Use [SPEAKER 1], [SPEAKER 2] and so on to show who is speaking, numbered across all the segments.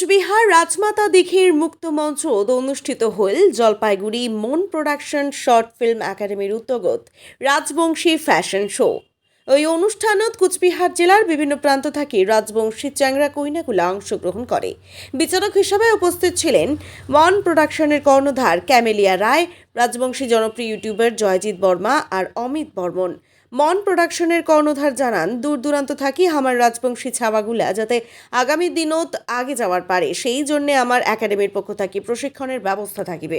[SPEAKER 1] কুচবিহার রাজমাতা দিঘির মুক্ত মঞ্চ অনুষ্ঠিত হল জলপাইগুড়ি মন প্রোডাকশন শর্ট ফিল্ম একাডেমির উদ্যোগত রাজবংশী ফ্যাশন শো। ওই অনুষ্ঠানত কুচবিহার জেলার বিভিন্ন প্রান্ত থেকে রাজবংশী চ্যাংরা কইনাগুলা অংশগ্রহণ করে। বিচারক হিসাবে উপস্থিত ছিলেন মন প্রোডাকশনের কর্ণধার ক্যামেলিয়া রায়, রাজবংশী জনপ্রিয় ইউটিউবার জয়জিৎ বর্মা আর অমিত বর্মন। মন প্রোডাকশনের কর্ণধার জানান দূর দূরান্ত থাকি আমার রাজবংশী ছাওয়াগুলা যাতে আগামী দিনত আগে যাওয়ার পারে সেই জন্যে আমার একাডেমির পক্ষ থাকি প্রশিক্ষণের ব্যবস্থা থাকিবে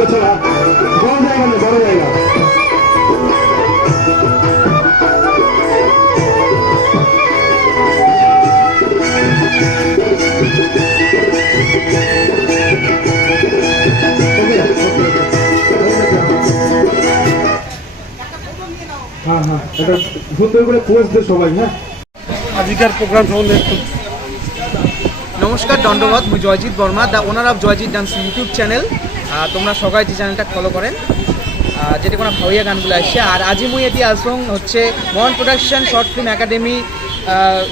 [SPEAKER 2] চল এটা বড় জায়গা না বড় জায়গা। হ্যাঁ হ্যাঁ এটা সুন্দর করে পোস্ট সবাই হ্যাঁ। আজকের প্রোগ্রাম সম্বন্ধে একটু।
[SPEAKER 3] নমস্কার দণ্ডবাদ মুই Joyjit Barma the owner of Joyjit dance YouTube channel তোমরা সবাই যে চ্যানেলটা ফলো করেন। যেটা কোনো ভাউয়া গানগুলো আসছে। আর আজি মুই এটি আসং হচ্ছে Mohan production short film academy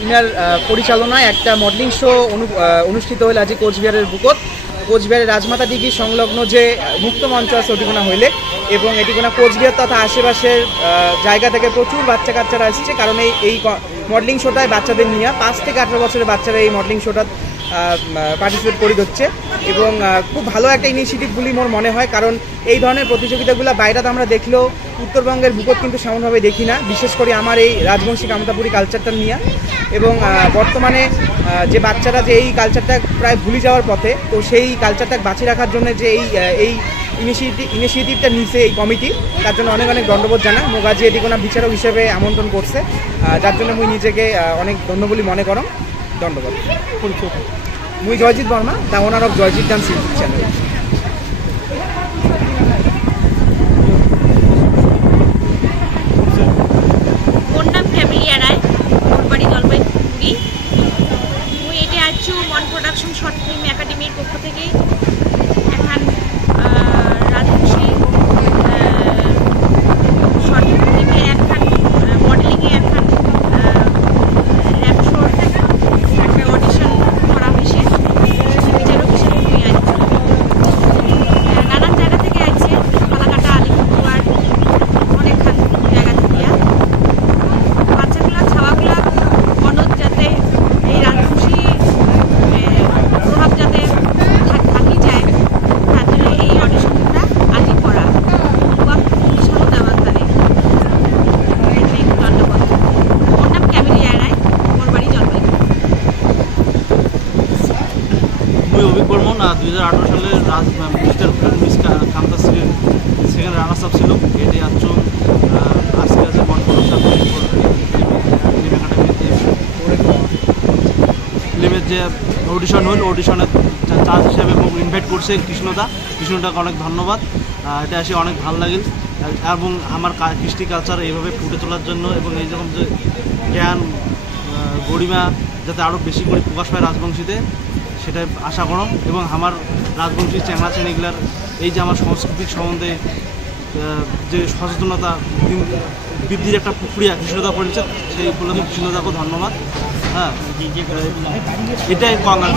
[SPEAKER 3] inner পরিচালনায় একটা মডেলিং শো অনুষ্ঠিত হল আজি কোচবিহারের বুকত। কোচবিহারের রাজমাতা দিঘি সংলগ্ন যে মুক্ত মঞ্চ আছে ওটিকোনা হইলে। এবং এটিকোনা কোচবিহার তথা আশেপাশের জায়গা থেকে প্রচুর বাচ্চা কাচ্চারা আসছে। কারণ এই এই মডেলিং শোটায় বাচ্চাদের নিয়ে পাঁচ থেকে আঠারো বছরের বাচ্চারা এই মডেলিং শোটা পার্টিসিপেট করে দিচ্ছে এবং খুব ভালো একটা ইনিশিয়েটিভ বলি মোর মনে হয়, কারণ এই ধরনের প্রতিযোগিতাগুলো বাইরেতে আমরা দেখলেও উত্তরবঙ্গের বুকত কিন্তু সেমনভাবে দেখি না, বিশেষ করে আমার এই রাজবংশী কামতাপুরী কালচারটা নিয়ে। এবং বর্তমানে যে বাচ্চারা যে এই কালচারটা প্রায় ভুলে যাওয়ার পথে, তো সেই কালচারটা বাঁচিয়ে রাখার জন্য যে এই এই ইনিশিয়েটিভ ইনিশিয়েটিভটা নিছে এই কমিটি তার জন্য অনেক অনেক ধন্যবাদ জানা মোগাজি এটি কোনো বিচারক হিসেবে আমন্ত্রণ করছে। যার জন্য মুই নিজেকে অনেক ধন্য বলে মনে করম। ধন্যবাদ। মুই Joyjit Barma the owner of Joyjit dance YouTube channel
[SPEAKER 4] family নাম ফ্যামিলিয়া রায় মোর বাড়ি জলপাইগুড়ি মুই এটি আছো মন প্রোডাকশন শর্ট ফিল্ম একাডেমির পক্ষ থেকে এখন রাজবংশী শর্ট ফিল্মে এখন মডেলিংয়ে এখন র্যাপ শোর একটা অডিশন করা হয়েছে বিচারক হিসেবে মুই আছি নানান জায়গা থেকে আছে ফালাকাটা আলিপুরদুয়ার অনেকখান জায়গা থেকে বাচ্চাগুলা ছাওয়াগুলা মনত যাতে এই রাজবংশী প্রভাব যাতে থাক- থাকি যায় তার জন্য এই অডিশনটা আজই করা বা উৎসাহ দেওয়ার তারে ধন্যবাদ ওর নাম ক্যামেলিয়া রায় ওর বাড়ি জলপাইগুড়ি
[SPEAKER 5] মুই অভিক বর্মন দুই হাজার আঠারো সালে রাজ মিস্টার মিস কান্তা সিরিয়াল সেখানে রানার্স আপ ছিল এটি আজ আজকে আছে ফিল্মের যে অডিশন হল অডিশনের চার্জ হিসাবে ইনভাইট করছে কৃষ্ণদা কৃষ্ণদাকে অনেক ধন্যবাদ। এটা এসে অনেক ভালো লাগিল এবং আমার কৃষ্টি কালচার এইভাবে ফুটে তোলার জন্য এবং এই রকম যে জ্ঞান গরিমা যাতে আরও বেশি করে প্রকাশ পায় রাজবংশীতে সেটাই আশা করম এবং আমার রাজবংশী চ্যাংড়া চ্যাংড়িগুলার এই যে আমার সাংস্কৃতিক সম্বন্ধে যে সচেতনতা বৃদ্ধির একটা প্রক্রিয়া কৃষ্ণতা করেছে, সেই উপলক্ষে কৃষ্ণতাকে ধন্যবাদ। হ্যাঁ এটাই কংগ্রেস